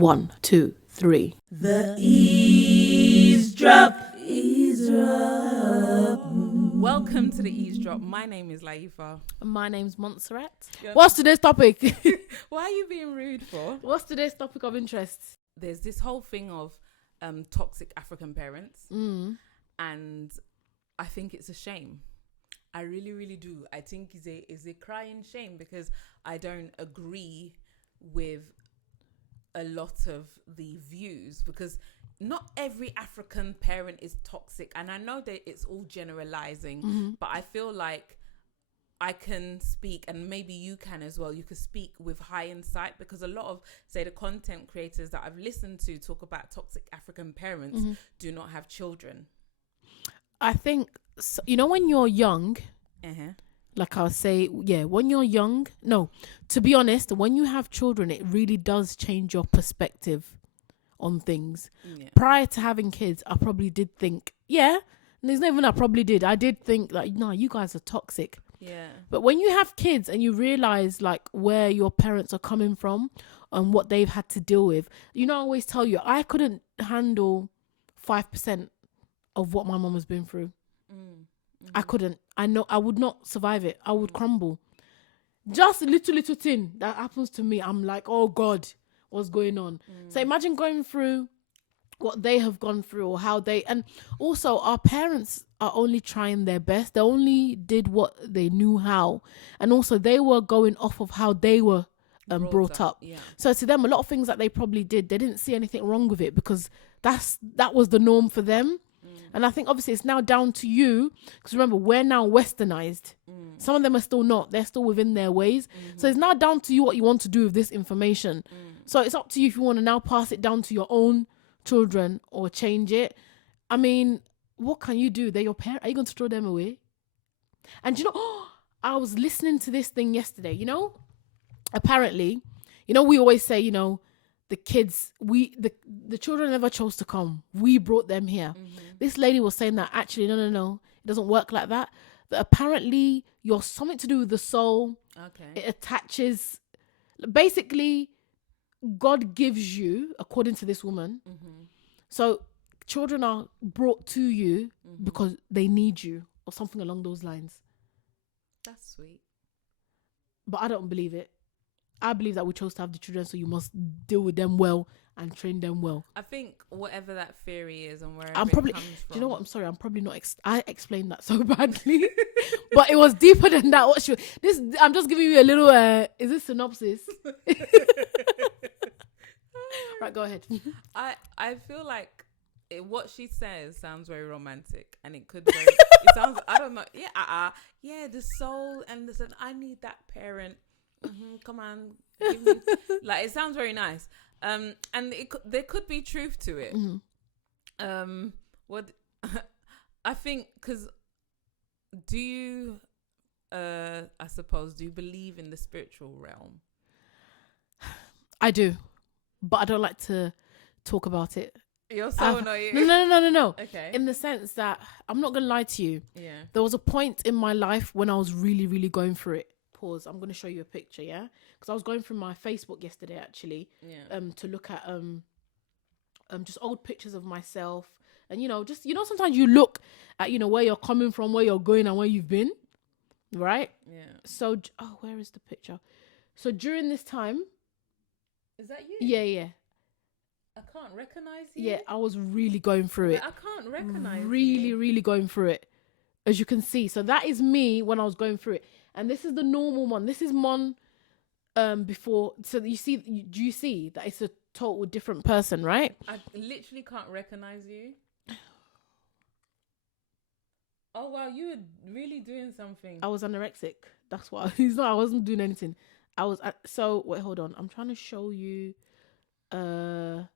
1, 2, 3. The eavesdrop. Welcome to the eavesdrop. My name is Layefa. My name's Montserrat. Yeah. What's today's topic? Why are you being rude for? What's today's topic of interest? There's this whole thing of toxic African parents, and I think it's a shame. I really, really do. I think is a crying shame because I don't agree with a lot of the views, because not every African parent is toxic, and I know that it's all generalizing, but I feel like I can speak, and maybe you can as well. You can speak with high insight, because a lot of, say, the content creators that I've listened to talk about toxic African parents do not have children. I think, you know, when you're young, like I'll say, when you're young, no, to be honest, when you have children, it really does change your perspective on things. Prior to having kids, I probably did think, there's not even I probably did. I did think like, no, you guys are toxic. Yeah. But when you have kids and you realize like where your parents are coming from and what they've had to deal with, you know, I always tell you, I couldn't handle 5% of what my mom has been through. I couldn't. I know I would not survive it. I would crumble. Just a little thing that happens to me, I'm like, oh God, what's going on? So imagine going through what they have gone through, or how they, and also our parents are only trying their best. They only did what they knew how, and also they were going off of how they were brought up. So to them, a lot of things that they probably did, they didn't see anything wrong with it, because that was the norm for them. And I think obviously it's now down to you, because remember, we're now westernized. Some of them are still not. They're still within their ways. So it's now down to you what you want to do with this information. So it's up to you if you want to now pass it down to your own children or change it. I mean, what can you do? They're your parents. Are you going to throw them away? And you know, I was listening to this thing yesterday, you know, apparently, you know, we always say, you know, the kids, the children never chose to come. We brought them here. This lady was saying that actually, no, it doesn't work like that. That apparently you're something to do with the soul. Okay. It attaches. Basically, God gives you, according to this woman. So children are brought to you because they need you, or something along those lines. That's sweet. But I don't believe it. I believe that we chose to have the children, so you must deal with them well and train them well. I think whatever that theory is and where it comes do from. you know what? I'm sorry. I'm probably not. I explained that so badly, but it was deeper than that. I'm just giving you a little. Is this synopsis? Right, go ahead. I feel like what she says sounds very romantic, and it could. It sounds. I don't know. Yeah, the soul and listen. I need that parent. Come on, give me. Like, it sounds very nice. And there could be truth to it. What I think, because do you, I suppose, do you believe in the spiritual realm? I do, but I don't like to talk about it. You're so annoying. No. Okay. In the sense that, I'm not gonna lie to you. Yeah. There was a point in my life when I was really, really going through it. Pause. I'm going to show you a picture, because I was going through my Facebook yesterday actually, to look at just old pictures of myself, and just sometimes you look at where you're coming from, where you're going, and where you've been, right? Yeah. So where is the picture? So during this time, is that you? Yeah. I can't recognize you. Yeah, I was really going through it. I can't recognize you. Really going through it, as you can see. So that is me when I was going through it. And this is the normal Mon. This is Mon before. So do you see that it's a total different person, right? I literally can't recognize you. Oh, wow. You were really doing something. I was anorexic. That's why. I wasn't doing anything. I was. So, wait, hold on. I'm trying to show you. So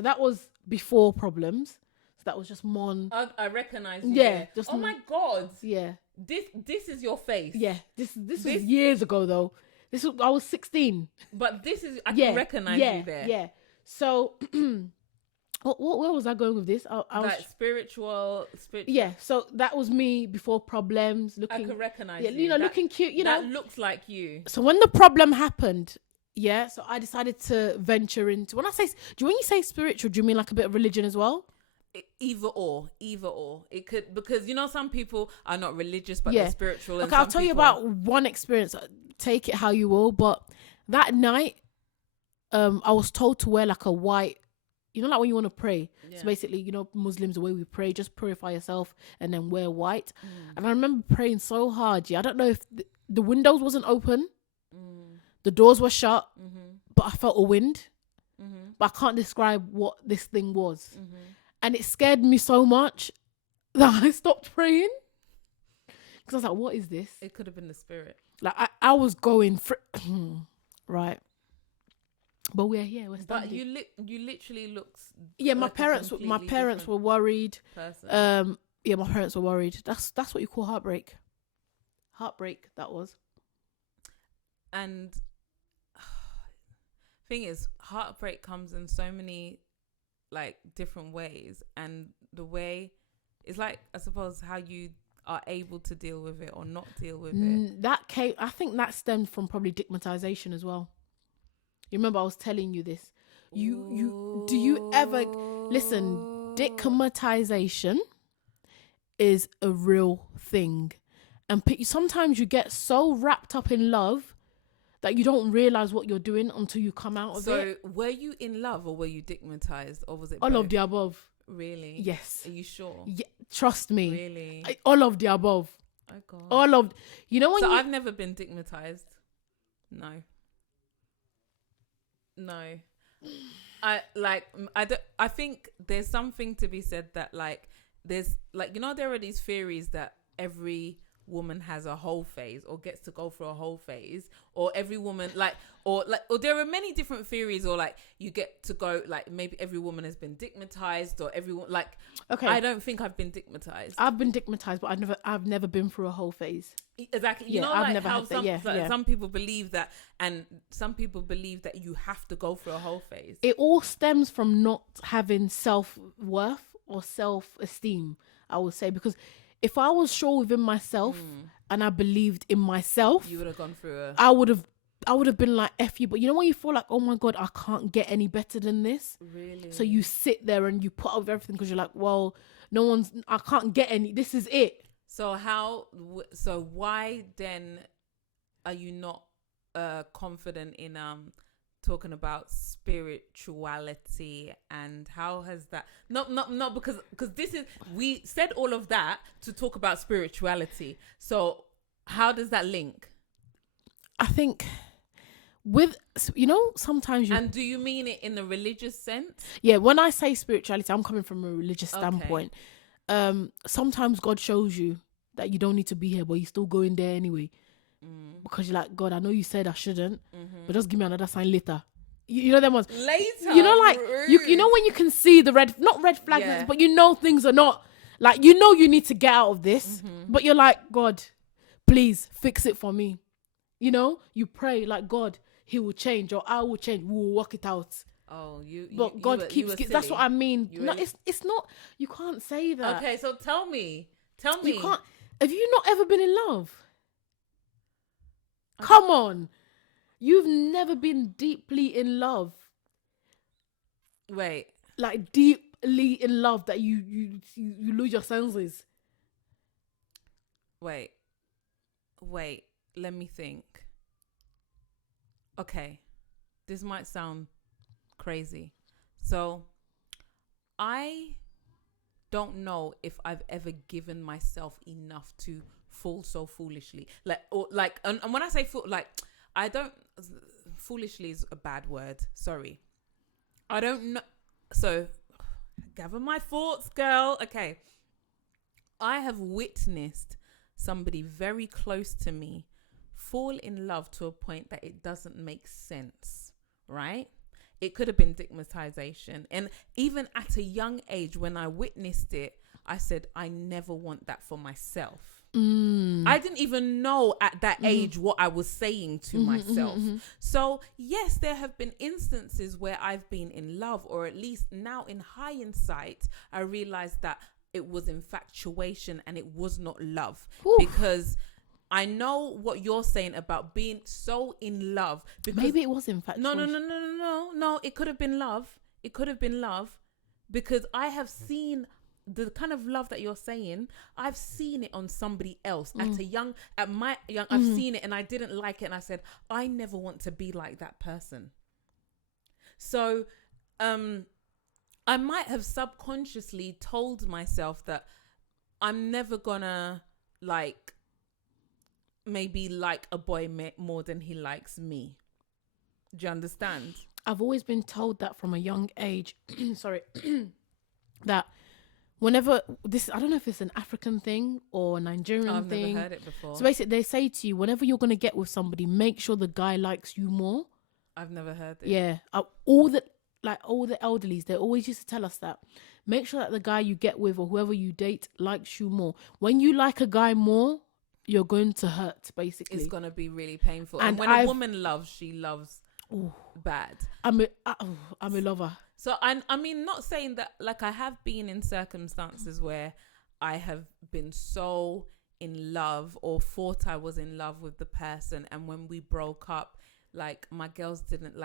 that was before problems. So that was just Mon. I recognize you. Yeah. Just my God. Yeah. This is your face. Yeah. This was years ago though. I was 16. But I can recognize you there. Yeah. So where was I going with this? I was spiritual. Yeah. So that was me before problems. Looking, I can recognize you. Looking cute. That looks like you. So when the problem happened, Yeah, so I decided to venture into. When you say spiritual, do you mean like a bit of religion as well? Either or. It could, because some people are not religious but they're Yeah. spiritual, and Okay, I'll some tell you people are. about one experience. Take it how you will, but that night, I was told to wear like a white. Like when you want to pray. Yeah. So basically, Muslims, the way we pray, just purify yourself and then wear white. Mm. And I remember praying so hard. Yeah, I don't know if the windows wasn't open, Mm. the doors were shut, Mm-hmm. but I felt a wind. Mm-hmm. But I can't describe what this thing was. Mm-hmm. And it scared me so much that I stopped praying. Because I was like, what is this? It could have been the spirit. Like, I was going right. But we're here. We're standing. But you literally looked. Yeah, like my parents were worried. Person. Yeah, my parents were worried. That's what you call heartbreak. Heartbreak, that was. And thing is, heartbreak comes in so many like different ways, and the way it's like, I suppose, how you are able to deal with it or not deal with it. I think that stemmed from probably dickmatization as well. You remember I was telling you this. Do you ever listen? Dickmatization is a real thing, and sometimes you get so wrapped up in love that you don't realize what you're doing until you come out of it. So, were you in love or were you dickmatized, or was it all both? of the above? Really? Yes. Are you sure? Yeah, trust me. Really? All of the above. Oh God. All of when So I've never been dickmatized. No. I think there's something to be said that like there's like there are these theories that every woman has a whole phase or gets to go through a whole phase, or every woman or there are many different theories, or like you get to go, like maybe every woman has been dickmatized, or everyone like. Okay. I don't think I've been dickmatized. I've been dickmatized, but I've never been through a whole phase. Exactly. I've never had that. Some people believe that, and some people believe that you have to go through a whole phase. It all stems from not having self-worth or self-esteem, I would say, because if I was sure within myself and I believed in myself, you would have gone through I would have been like, F you. But when you feel like, oh my God, I can't get any better than this. Really? So you sit there and you put up with everything because you're like, well, I can't get any, this is it. So why then are you not confident in talking about spirituality, and how has that not because this is, we said all of that to talk about spirituality, so how does that link? I think with sometimes and do you mean it in a religious sense? Yeah, when I say spirituality, I'm coming from a religious standpoint. Sometimes God shows you that you don't need to be here, but you still go in there anyway. Because you're like, God, I know you said I shouldn't, but just give me another sign later. You know them ones later. Like you know when you can see the not red flags, but things are not like, you need to get out of this, but you're like, God, please fix it for me. You pray like, God, He will change, or I will change. We will work it out. Oh, but God keeps. That's what I mean. It's not. You can't say that. Okay, so tell me. You can't. Have you not ever been in love? Come on. You've never been deeply in love. Wait. Like deeply in love that you lose your senses. Wait. Let me think. Okay. This might sound crazy. So, I don't know if I've ever given myself enough to fall so foolishly. And when I say I don't, foolishly is a bad word. Sorry. I don't know. So, gather my thoughts, girl. Okay. I have witnessed somebody very close to me fall in love to a point that it doesn't make sense, right? It could have been dickmatization. And even at a young age, when I witnessed it, I said, I never want that for myself. I didn't even know at that age what I was saying to myself. So yes, there have been instances where I've been in love, or at least now in hindsight, I realized that it was infatuation and it was not love. Oof. Because I know what you're saying about being so in love. Because Maybe it was infatuation. No. It could have been love. It could have been love, because I have seen the kind of love that you're saying. I've seen it on somebody else at my young. I've seen it and I didn't like it, and I said, I never want to be like that person. So, I might have subconsciously told myself that I'm never gonna like maybe like a boy more than he likes me. Do you understand? I've always been told that from a young age. Sorry, that whenever I don't know if it's an African thing or a Nigerian I've thing. never heard it before. So basically, they say to you, whenever you're gonna get with somebody, make sure the guy likes you more. I've never heard it. Yeah, all the elderlies, they always used to tell us that. Make sure that the guy you get with or whoever you date likes you more. When you like a guy more, you're going to hurt. Basically, It's gonna be really painful. And when a woman loves, she loves bad. I'm a lover. So I mean, not saying that, like, I have been in circumstances where I have been so in love or thought I was in love with the person, and when we broke up, like, my girls didn't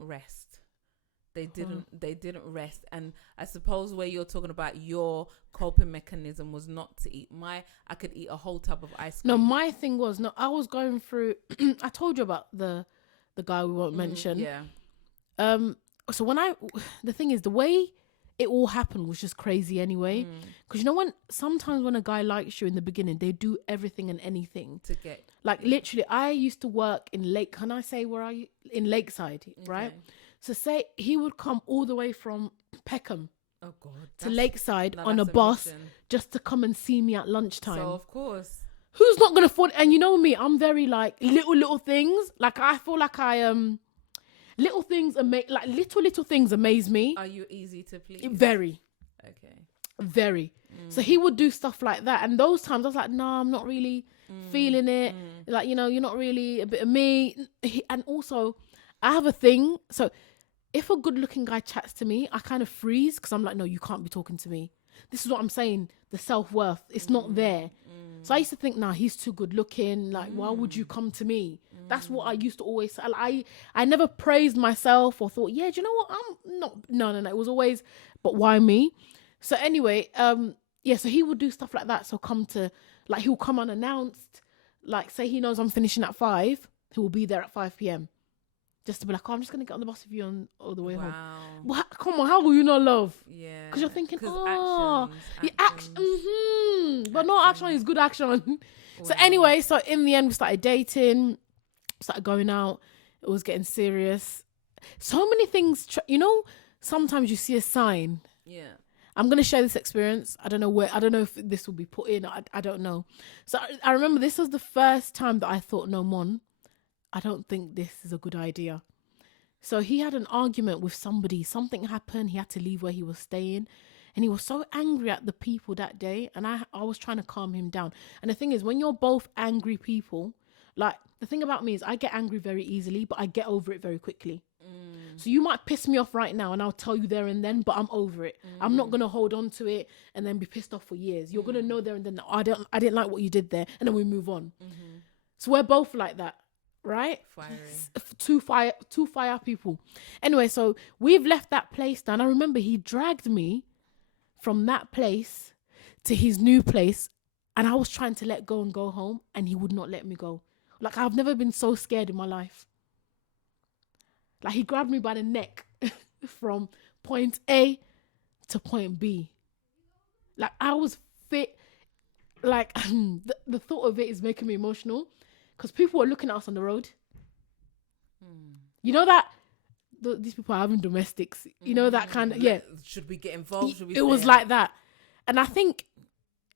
rest. They didn't rest. And I suppose where you're talking about your coping mechanism was not to eat. I could eat a whole tub of ice cream. No, my thing was, I was going through I told you about the guy we won't mention. Yeah. So the thing is, the way it all happened was just crazy anyway. Because sometimes when a guy likes you in the beginning, they do everything and anything to get. Like, literally, I used to work in can I say where are you? In Lakeside, right? Okay. So say he would come all the way from Peckham to Lakeside on a bus mission. just to come and see me at lunchtime. So of course, who's not gonna afford? And you know me, I'm very like little things. Like, I feel like little things little things amaze me. Are you easy to please? Very. Okay. Very. So he would do stuff like that, and those times I was like, nah, I'm not really feeling it. Like, you're not really a bit of me. And also, I have a thing. So if a good looking guy chats to me, I kind of freeze, because I'm like, no, you can't be talking to me. This is what I'm saying. The self-worth, it's not there. So I used to think, nah, he's too good looking. Like, why would you come to me? That's what I used to always say. I never praised myself or thought, yeah, do you know what? I'm not. No. It was always, but why me? So anyway, so he would do stuff like that. So he'll come unannounced. Like, say he knows I'm finishing at 5, he will be there at 5 p.m. Just to be like, I'm just going to get on the bus with you all the way home. Well, come on, how will you not love? Yeah. Because you're thinking, actions. But no action is good action. So anyway, so in the end, we started dating, started going out. It was getting serious. So many things, sometimes you see a sign. Yeah. I'm going to share this experience. I don't know if this will be put in. I don't know. So I remember this was the first time that I thought, no, Mon, I don't think this is a good idea. So he had an argument with somebody. Something happened. He had to leave where he was staying. And he was so angry at the people that day. And I was trying to calm him down. And the thing is, when you're both angry people, like, the thing about me is I get angry very easily, but I get over it very quickly. So you might piss me off right now and I'll tell you there and then, but I'm over it. I'm not going to hold on to it and then be pissed off for years. You're going to know there and then, I didn't like what you did there. And then we move on. So we're both like that. Right? Two fire people. Anyway, so we've left that place now. And I remember he dragged me from that place to his new place, and I was trying to let go and go home, and he would not let me go. Like, I've never been so scared in my life. Like, he grabbed me by the neck from point A to point B. Like, I was fit. Like, the thought of it is making me emotional. Because people were looking at us on the road. You know that these people are having domestics. You know that kind of, yeah. Should we get involved? It was like that. And I think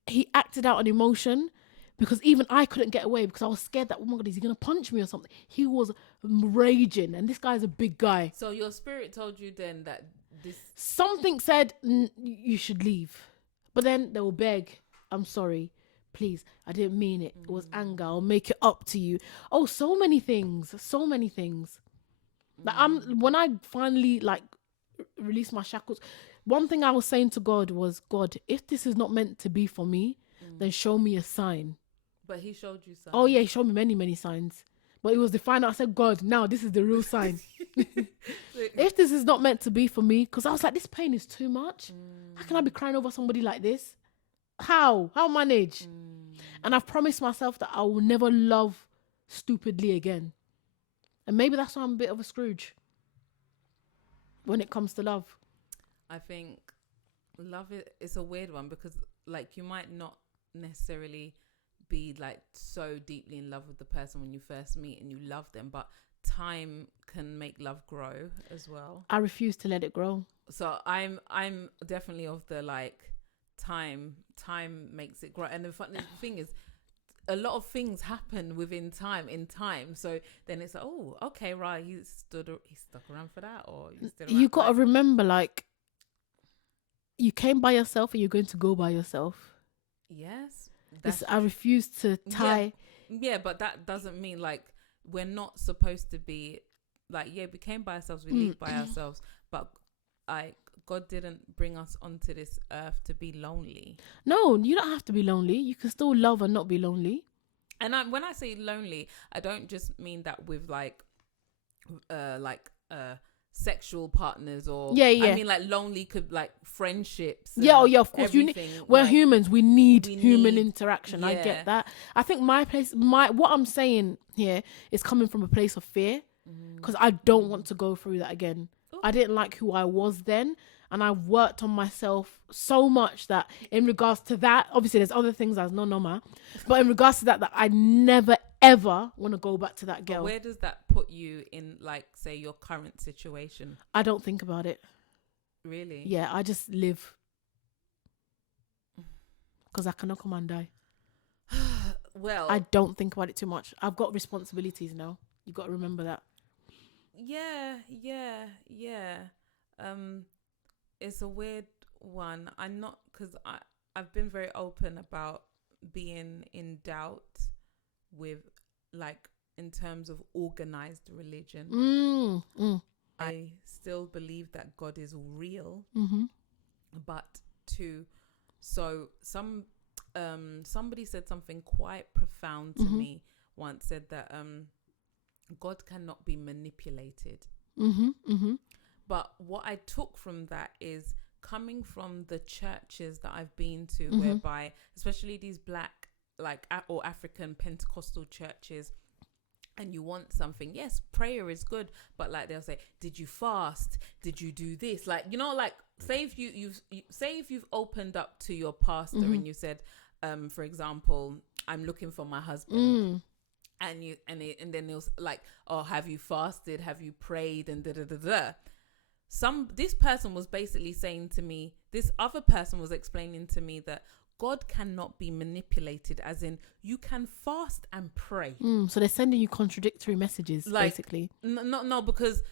he acted out an emotion, because even I couldn't get away, because I was scared that, oh my God, is he going to punch me or something? He was raging, and this guy's a big guy. So your spirit told you then that this... Something said, you should leave. But then they will beg, I'm sorry. Please, I didn't mean it. It was anger. I'll make it up to you. Oh, so many things. Like, when I finally released my shackles, one thing I was saying to God was, God, if this is not meant to be for me, then show me a sign. But he showed you some. Oh yeah, he showed me many signs. But it was the final. I said, God, now this is the real sign. If this is not meant to be for me, because I was like, this pain is too much. How can I be crying over somebody like this? How manage? And I've promised myself that I will never love stupidly again. And maybe that's why I'm a bit of a Scrooge when it comes to love. I think love is a weird one because like you might not necessarily be like so deeply in love with the person when you first meet and you love them, but time can make love grow as well. I refuse to let it grow. So I'm definitely of the like time makes it grow. And the funny thing is, a lot of things happen within in time. So then it's like, oh, okay, right, he stuck around for that, or you got to remember, like, you came by yourself and you're going to go by yourself. Yes, I refuse to tie. Yeah, but that doesn't mean like we're not supposed to be like, yeah, we came by ourselves, we live by ourselves, but like God didn't bring us onto this earth to be lonely. No, you don't have to be lonely. You can still love and not be lonely. And when I say lonely, I don't just mean that with like sexual partners or I mean like lonely could like friendships. Yeah, of course. We're like, humans. We need human interaction. Yeah. I get that. I think what I'm saying here is coming from a place of fear because I don't want to go through that again. Ooh. I didn't like who I was then. And I've worked on myself so much that in regards to that, obviously there's other things as no, but in regards to that I never, ever want to go back to that girl. But where does that put you in, like, say, your current situation? I don't think about it. Really? Yeah, I just live. Because I cannot come and die. Well, I don't think about it too much. I've got responsibilities now. You got to remember that. Yeah. It's a weird one. I'm not, because I've been very open about being in doubt with, like, in terms of organized religion. I still believe that God is real, but somebody said something quite profound to me once, said that God cannot be manipulated. But what I took from that is coming from the churches that I've been to, whereby, especially these black, like, or African Pentecostal churches, and you want something. Yes, prayer is good, but like they'll say, "Did you fast? Did you do this?" Like, you know, like say if you've opened up to your pastor and you said, for example, "I'm looking for my husband." And then it was like, "Oh, have you fasted? Have you prayed?" And this person was basically saying to me, this other person was explaining to me that God cannot be manipulated, as in you can fast and pray. So they're sending you contradictory messages, like, basically. No, because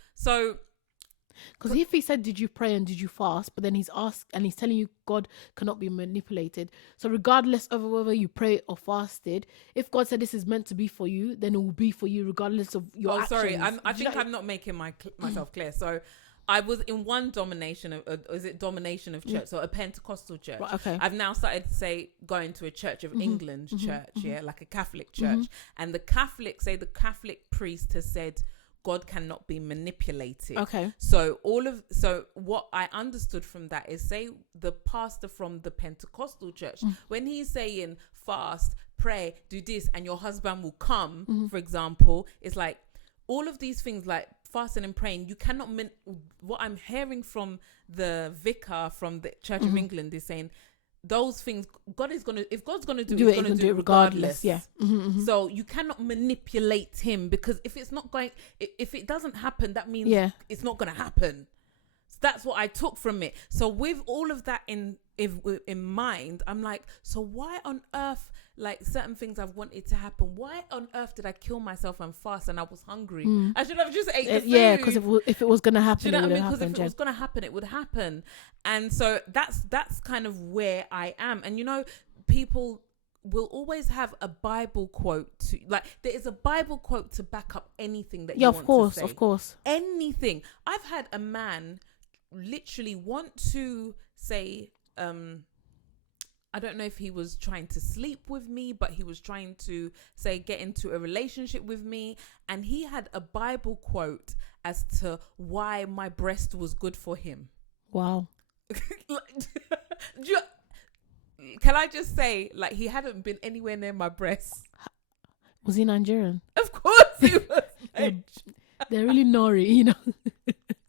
if he said, "Did you pray and did you fast?" but then he's asked and he's telling you God cannot be manipulated. So regardless of whether you pray or fasted, if God said this is meant to be for you, then it will be for you regardless of your actions. Sorry, I think I'm not making myself clear. So I was in one domination of church, so a Pentecostal church. Right, okay. I've now started to going to a Church of England church, like a Catholic church. And the Catholic priest has said God cannot be manipulated. Okay. So what I understood from that is, say the pastor from the Pentecostal church, when he's saying fast, pray, do this, and your husband will come, for example, it's like all of these things like fasting and praying, you cannot what I'm hearing from the vicar from the Church of England is saying those things, if God's gonna do it, he's gonna do it regardless. Yeah. So you cannot manipulate him, because if it doesn't happen, that means it's not gonna happen. So that's what I took from it. So with all of that in mind, I'm like, so why on earth, like, certain things I've wanted to happen, why on earth did I kill myself and fast and I was hungry? I should have just ate the food. Yeah, because if it was going to happen, you know what I mean? Because if it was going to happen, it would happen. And so that's kind of where I am. And, you know, people will always have a Bible quote there is a Bible quote to back up anything that you want to say. Of course. Anything. I've had a man literally want to say, I don't know if he was trying to sleep with me, but he was trying to say get into a relationship with me. And he had a Bible quote as to why my breast was good for him. Wow. Can I just say, like, he hadn't been anywhere near my breasts. Was he Nigerian? Of course he was. They're really nori, you know. Oh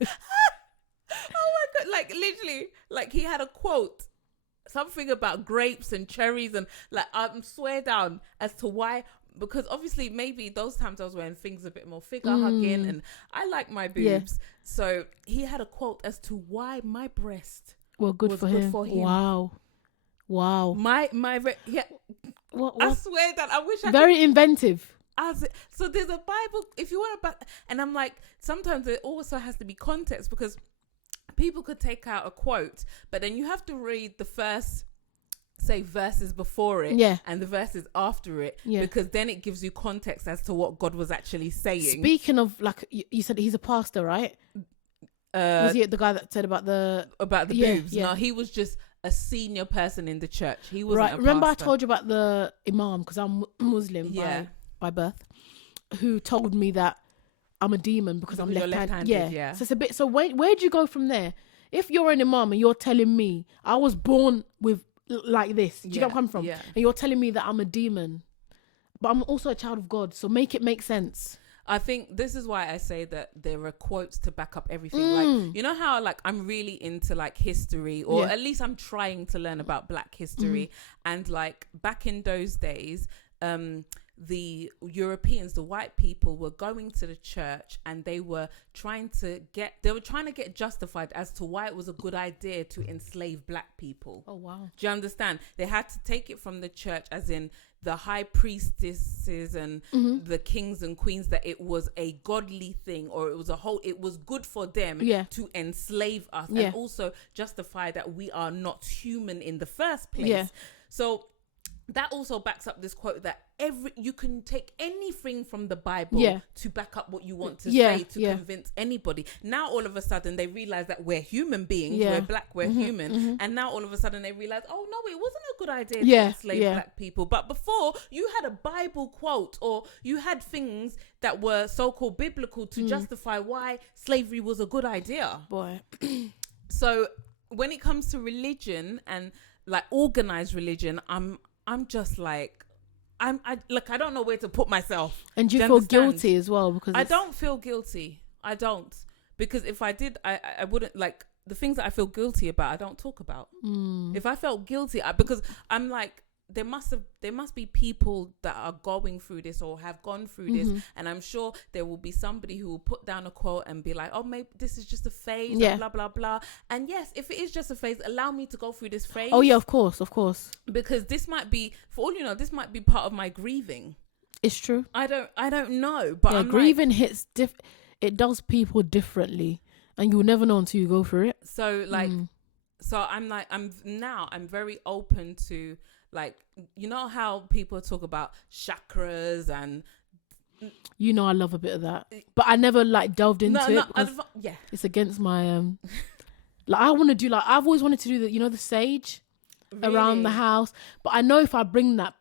my God. Like, literally, like, he had a quote. Something about grapes and cherries, and like, I'm swear down as to why, because obviously maybe those times I was wearing things a bit more figure hugging, and I like my boobs. Yeah. So he had a quote as to why my breast Well, good was for good him. for him. Wow. Yeah. What? I swear that I wish I Very inventive. So there's a Bible, if you want to, and I'm like, sometimes it also has to be context, because people could take out a quote, but then you have to read the first, say, verses before it, Yeah. and the verses after it, Yeah. because then it gives you context as to what God was actually saying. Speaking of, like, you said he's a pastor, right? Was he the guy that said about the boobs? Yeah. No, he was just a senior person in the church. He wasn't right? a Remember, pastor. I told you about the imam, because I'm Muslim Yeah. by birth, who told me that I'm a demon because I'm you're left-handed. left-handed, Yeah. yeah. So it's a bit. So where'd you go from there? If you're an imam and you're telling me I was born with like this, do you get where I'm coming from? Yeah. And you're telling me that I'm a demon, but I'm also a child of God. So make it make sense. I think this is why I say that there are quotes to back up everything. Like, you know how, like, I'm really into, like, history, or at least I'm trying to learn about Black history. And, like, back in those days, the Europeans, the white people, were going to the church, and they were trying to get justified as to why it was a good idea to enslave Black people. Oh wow. Do you understand? They had to take it from the church, as in the high priestesses and the kings and queens, that it was a godly thing, or it was good for them to enslave us, and also justify that we are not human in the first place. Yeah. So that also backs up this quote that you can take anything from the Bible to back up what you want to say to convince anybody. Now all of a sudden they realize that we're human beings, we're Black, we're human, and now all of a sudden they realize, oh no, it wasn't a good idea to enslave Black people. But before, you had a Bible quote, or you had things that were so-called biblical to justify why slavery was a good idea. Boy. So when it comes to religion, and like organized religion, I'm just like, I don't know where to put myself. And do you feel understand? guilty as well? Because I don't feel guilty. I don't. Because if I did, I wouldn't, like, the things that I feel guilty about, I don't talk about. If I felt guilty, because I'm like, there must be people that are going through this or have gone through this, and I'm sure there will be somebody who will put down a quote and be like, oh, maybe this is just a phase, and blah blah blah. And yes, if it is just a phase, allow me to go through this phase. Oh yeah, of course, because this might be, for all you know, this might be part of my grieving. It's true. I don't know, but I'm grieving hits it does people differently, and you'll never know until you go through it. So like, so I'm like, I'm very open to, like, you know how people talk about chakras, and you know I love a bit of that, but I never like delved into it because yeah, it's against my like, I want to do, like, I've always wanted to do the, you know, the sage around the house, but I know if I bring that,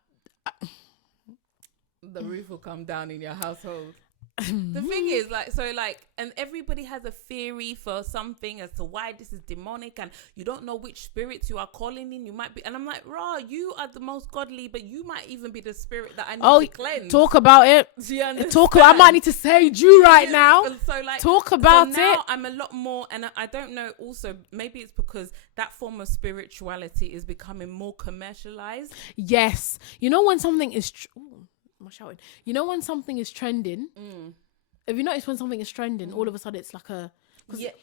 the roof will come down in your household. The thing is, like, so like, and everybody has a theory for something as to why this is demonic, and you don't know which spirits you are calling in. You might be, and I'm like, raw, you are the most godly, but you might even be the spirit that I need to cleanse. Talk about it. Do you understand? I might need to sage you right now. So like, talk about now it. I'm a lot more, and I don't know. Also, maybe it's because that form of spirituality is becoming more commercialized. Yes, you know when something is. Am I shouting? You know when something is trending? Have you noticed when something is trending, all of a sudden it's like a...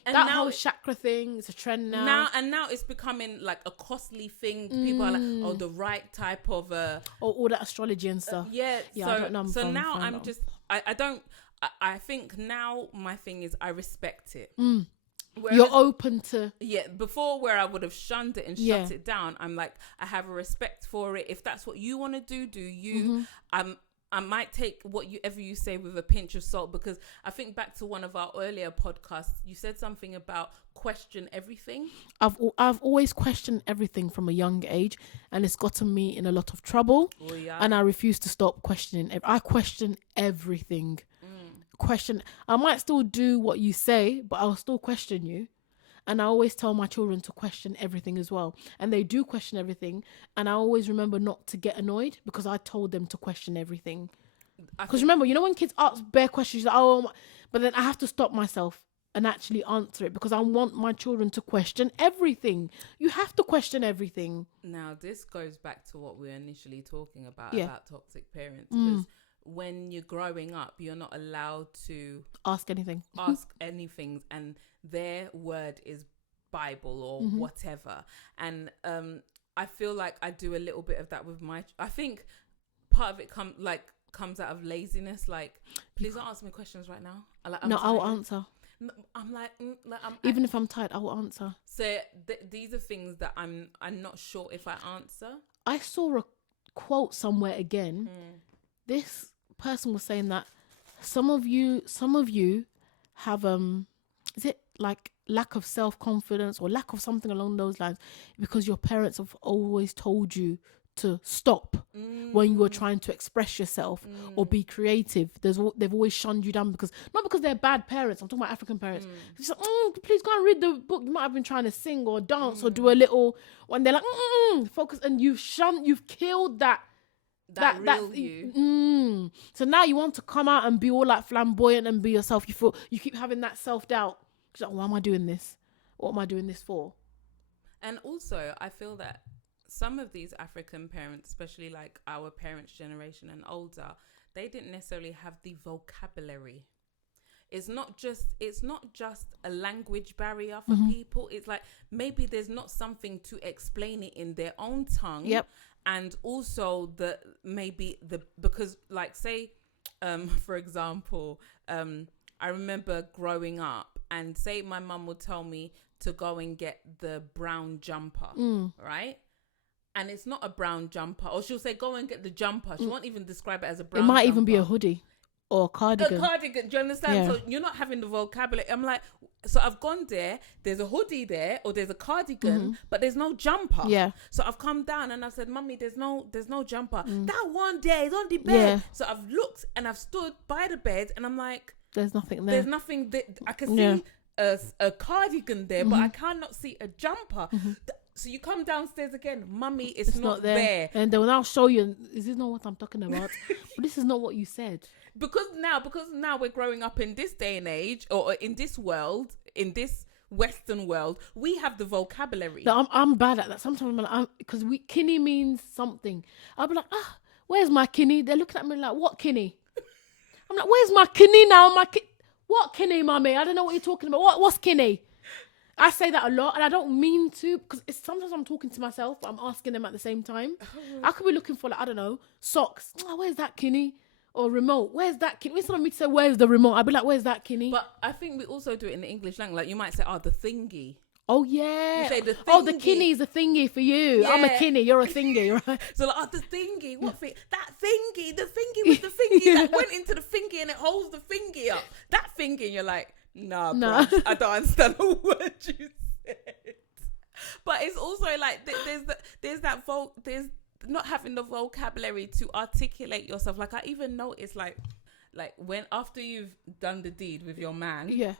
and that whole chakra thing, it's a trend now. Now it's becoming like a costly thing. People are like, oh, the right type of... all that astrology and stuff. Yeah, so, I don't know. So now I'm just... I think now my thing is I respect it. Whereas, you're open to... Yeah, before, where I would have shunned it and shut it down, I'm like, I have a respect for it. If that's what you want to do you. I might take whatever you say with a pinch of salt, because I think back to one of our earlier podcasts, you said something about question everything. I've always questioned everything from a young age, and it's gotten me in a lot of trouble. Oh yeah. And I refuse to stop questioning. I question everything. I might still do what you say, but I'll still question you. And I always tell my children to question everything as well. And they do question everything. And I always remember not to get annoyed because I told them to question everything. Because remember, when kids ask bare questions, like, but then I have to stop myself and actually answer it, because I want my children to question everything. You have to question everything. Now, this goes back to what we were initially talking about toxic parents. Because when you're growing up, you're not allowed to ask anything. And their word is Bible or whatever. And I feel like I do a little bit of that with I think part of it comes out of laziness. Like, please don't ask me questions right now. I'll answer. I'm like, even if I'm tired, I will answer. So these are things that I'm not sure if I answer. I saw a quote somewhere again. This person was saying that some of you have is it like lack of self-confidence or lack of something along those lines, because your parents have always told you to stop when you were trying to express yourself or be creative. They've always shunned you down, not because they're bad parents. I'm talking about African parents. It's like, please go and read the book. You might have been trying to sing or dance or do a little, when they're like, focus, and you've killed that real you. So now you want to come out and be all like flamboyant and be yourself. You keep having that self-doubt. Like, why am I doing this? What am I doing this for? And also, I feel that some of these African parents, especially like our parents' generation and older, they didn't necessarily have the vocabulary. It's not just a language barrier for people. It's like maybe there's not something to explain it in their own tongue. Yep. And also because like, say, for example, I remember growing up, and say my mum would tell me to go and get the brown jumper, right? And it's not a brown jumper. Or she'll say, go and get the jumper. She won't even describe it as a brown jumper. It might even be a hoodie or a cardigan. A cardigan, do you understand? Yeah. So you're not having the vocabulary. I'm like, so I've gone there's a hoodie there, or there's a cardigan, but there's no jumper. Yeah. So I've come down and I've said, Mummy, there's no jumper. That one there is on the bed. Yeah. So I've looked and I've stood by the bed and I'm like, there's nothing there. There's nothing that I can see a cardigan there, but I cannot see a jumper. So you come downstairs again, Mummy, it's not there. And they will now show you, is this not what I'm talking about? But this is not what you said. Because now we're growing up in this day and age, or in this world, in this Western world, we have the vocabulary. No, I'm bad at that. Sometimes I'm like, because kinny means something. I'll be like, where's my kinny? They're looking at me like, what kinny? I'm like, where's my kinny now? What kinny, Mummy? I don't know what you're talking about. What's kinny? I say that a lot, and I don't mean to, because sometimes I'm talking to myself, but I'm asking them at the same time. I could be looking for, like, I don't know, socks. Where's that kinny? Or remote. Where's that kinny? Instead of me to say, where's the remote? I'd be like, where's that kinny? But I think we also do it in the English language. Like, you might say, the thingy. Oh, yeah. You say the thingy. Oh, the kinny's a thingy for you. Yeah. I'm a kinny. You're a thingy, right? So, like, the thingy. What thing? That thingy. The thingy was the thingy that went into the thingy and it holds the thingy up. That thingy. And you're like, nah. Bruh, I don't understand a word you said. But it's also like, there's not having the vocabulary to articulate yourself. Like, I even noticed, like when after you've done the deed with your man,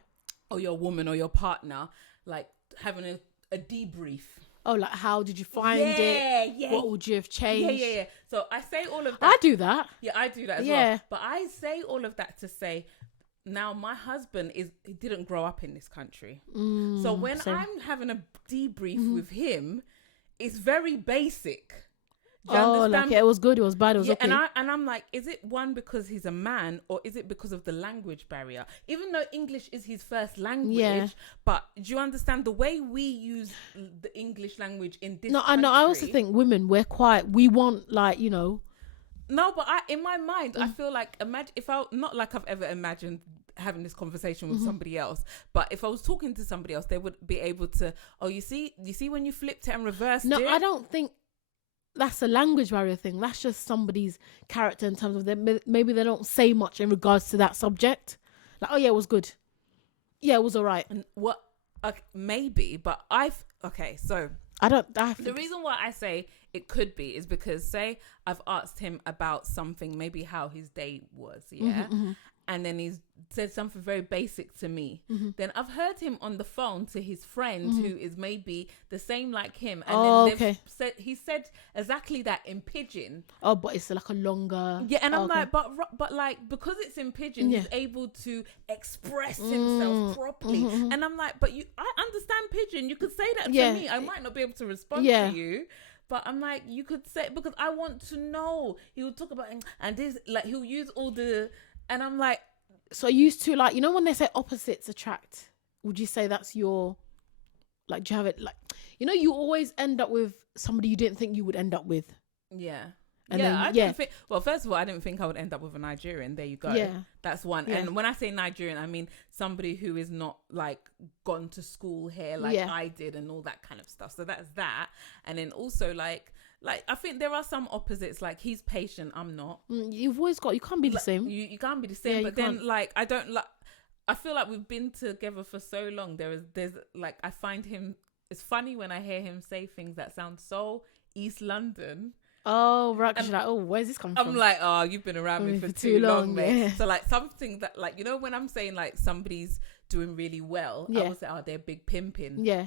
or your woman or your partner, like having a debrief. Oh, like, how did you find it? Yeah. What would you have changed? Yeah. So I say all of that. I do that. Yeah, I do that as well. But I say all of that to say, now my husband he didn't grow up in this country. So when I'm having a debrief with him, it's very basic. Do you understand? Like, it was good, it was bad, it was okay. And I'm like, is it one because he's a man, or is it because of the language barrier? Even though English is his first language, but do you understand the way we use the English language in this country? I also think women, we want, like, No, but in my mind, I feel like, imagine if not like I've ever imagined having this conversation with somebody else, but if I was talking to somebody else, they would be able to, you see when you flipped it and reversed it? No, I don't think that's a language barrier thing. That's just somebody's character in terms of them. Maybe they don't say much in regards to that subject. Like, oh yeah, it was good. Yeah, it was all right. And what? Maybe, but okay. So the reason why I say it could be is because, say, I've asked him about something, maybe how his day was, yeah, and then he's said something very basic to me. Then I've heard him on the phone to his friend who is maybe the same like him, and then he said exactly that in pidgin. Oh, but it's like a longer. Yeah, and I'm like, but like, because it's in pidgin, he's able to express himself properly. And I'm like, but I understand pidgin. You could say that to me. I might not be able to respond to you. But I'm like, you could say, because I want to know. He would talk about, and this, like, he'll use all the, and I'm like. So used to, like, you know when they say opposites attract, would you say that's your, like, do you have it, like, you know, you always end up with somebody you didn't think you would end up with. Yeah. And I didn't think, well, first of all, I didn't think I would end up with a Nigerian. There you go. Yeah. That's one. Yeah. And when I say Nigerian, I mean somebody who is not like gone to school here like I did and all that kind of stuff. So that's that. And then also like I think there are some opposites. Like, he's patient, I'm not. You've always got, you can't be the same. You can't be the same. But then like, I don't like, I feel like we've been together for so long. There's like, I find him, it's funny when I hear him say things that sound so East London. Oh, right. Cause you're like, oh, where's this coming from? I'm like, oh, you've been around me for too long, mate. Yeah. So like, something that, like, you know, when I'm saying like somebody's doing really well, I will say, oh, they're big pimping. Yeah.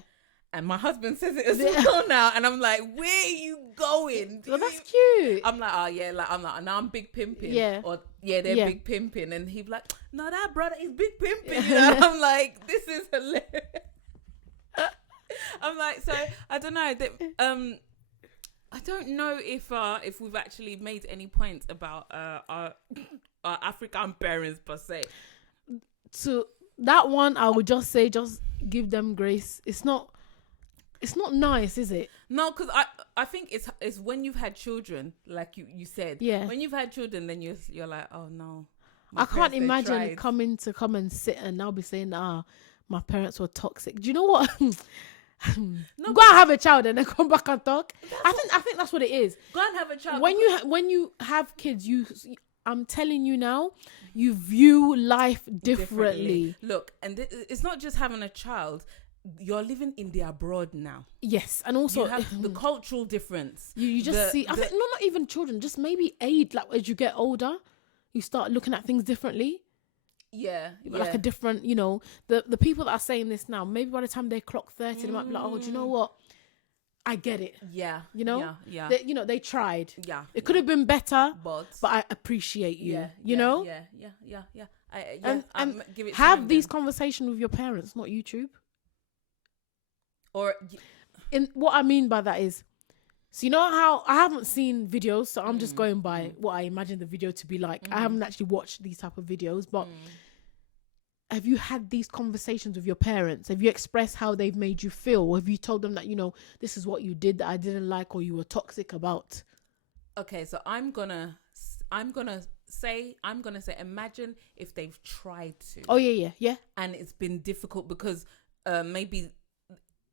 And my husband says it as well now, and I'm like, where are you going? Well, that's cute. I'm like, oh yeah, like I'm like, no, I'm big pimping. Yeah. Or they're big pimping, and he's like, no, that brother is big pimping. You know, I'm like, this is hilarious. I'm like, so I don't know that I don't know if we've actually made any points about our African parents per se. So that one, I would just say, just give them grace. It's not nice, is it? No, because I think it's when you've had children, like you said. Yeah. When you've had children, then you're like, oh no. I can't imagine come and sit and I'll be saying, my parents were toxic. Do you know what? No, go and have a child and then come back and talk. I think that's what it is. Go and have a child. When you have kids, I'm telling you now, you view life differently. Look, and it's not just having a child. You're living in the abroad now. Yes, and also you have the cultural difference. You just see. I think not even children. Just maybe age. Like as you get older, you start looking at things differently. Yeah, like a different, you know, the people that are saying this now, maybe by the time they clock 30, they might be like, oh, do you know what? I get it. Yeah. You know? Yeah. They tried. Yeah. It could have been better, but I appreciate you. You know? Yeah. And give it have these conversations with your parents, not YouTube. Or in what I mean by that is, so you know how I haven't seen videos, so I'm just going by what I imagine the video to be like. I haven't actually watched these type of videos, but have you had these conversations with your parents? Have you expressed how they've made you feel? Or have you told them that, you know, this is what you did that I didn't like or you were toxic about? Okay, so I'm gonna say, imagine if they've tried to. Oh yeah. And it's been difficult because maybe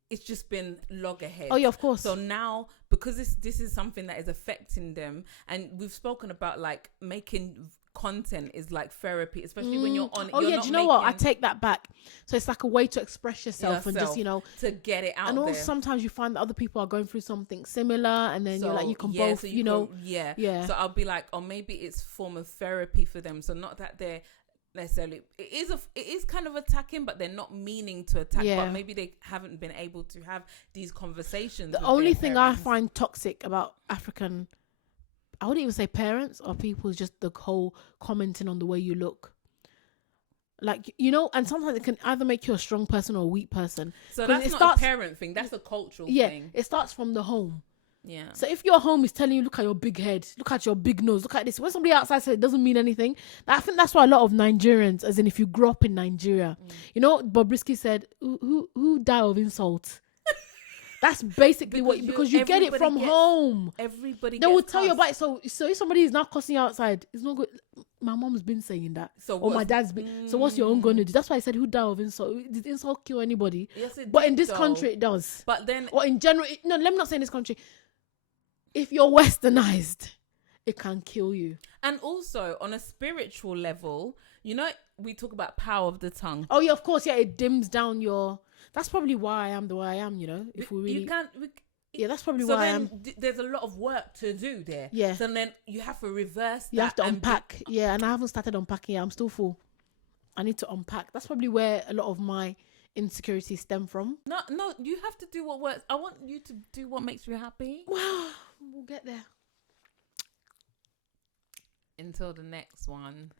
it's just been loggerhead. Oh yeah, of course. So now, because this is something that is affecting them, and we've spoken about like making content is like therapy, especially when you're on. Oh yeah, do you know what? I take that back. So it's like a way to express yourself and just, you know, to get it out. And also sometimes you find that other people are going through something similar, and then you're like, you can both, you know. Yeah. So I'll be like, or maybe it's form of therapy for them. So not that they're necessarily it is kind of attacking, but they're not meaning to attack, but maybe they haven't been able to have these conversations. The only thing I find toxic about African, I wouldn't even say parents or people, is just the whole commenting on the way you look, like, you know. And sometimes it can either make you a strong person or a weak person. So that's not a parent thing, that's a cultural thing. It starts from the home. Yeah. So if your home is telling you, look at your big head, look at your big nose, look at this, when somebody outside says it doesn't mean anything, I think that's why a lot of Nigerians, as in if you grew up in Nigeria, you know, Bobrisky said, who die of insult? That's basically because you get it from home. Everybody they will tell you about it. So if somebody is not cussing you outside, it's not good. My mom's been saying that. Or my dad's been. So what's your own going to do? That's why I said, who died of insult? Did insult kill anybody? Yes, it but did, in this country, it does. But then, or in general, no, let me not say in this country. if you're westernized, it can kill you. And also on a spiritual level, you know, we talk about power of the tongue. Oh yeah, of course, yeah. It dims down your. That's probably why I am the way I am. You know, if we really, You can't. yeah, that's probably So why I then am. there's a lot of work to do there. Yeah. So then you have to reverse that. You have to and unpack. Yeah, and I haven't started unpacking yet. I'm still full. I need to unpack. That's probably where a lot of my insecurities stem from. No, you have to do what works. I want you to do what makes you happy. Well, we'll get there. Until the next one.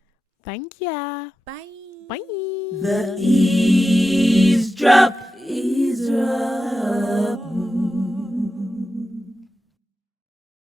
Thank ya. Bye. Bye. The eavesdrop.